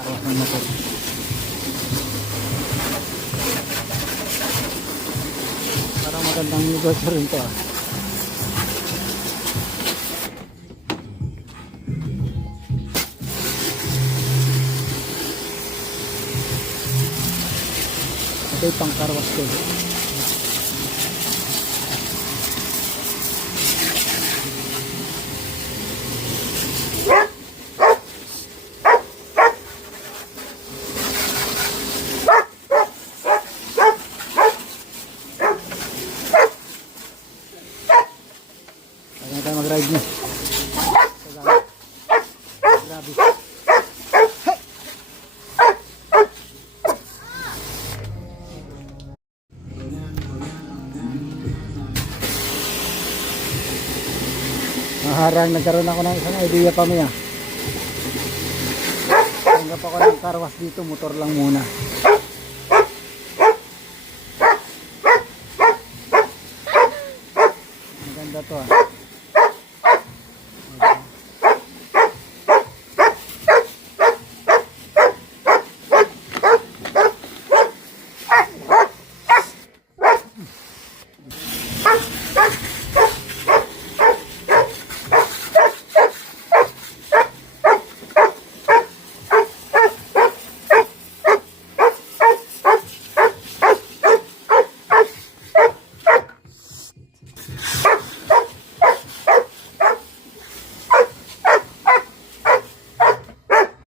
Karwas ng motor. Parang magandang negosyo rin to ah. Ito yung pang karwas ko. Kaya tayo mag-ride niya. Grabe. Maharang nagkaroon ako ng isang idea pa miya. Tanggap ako ng karwas dito, motor lang muna. Maganda to ah.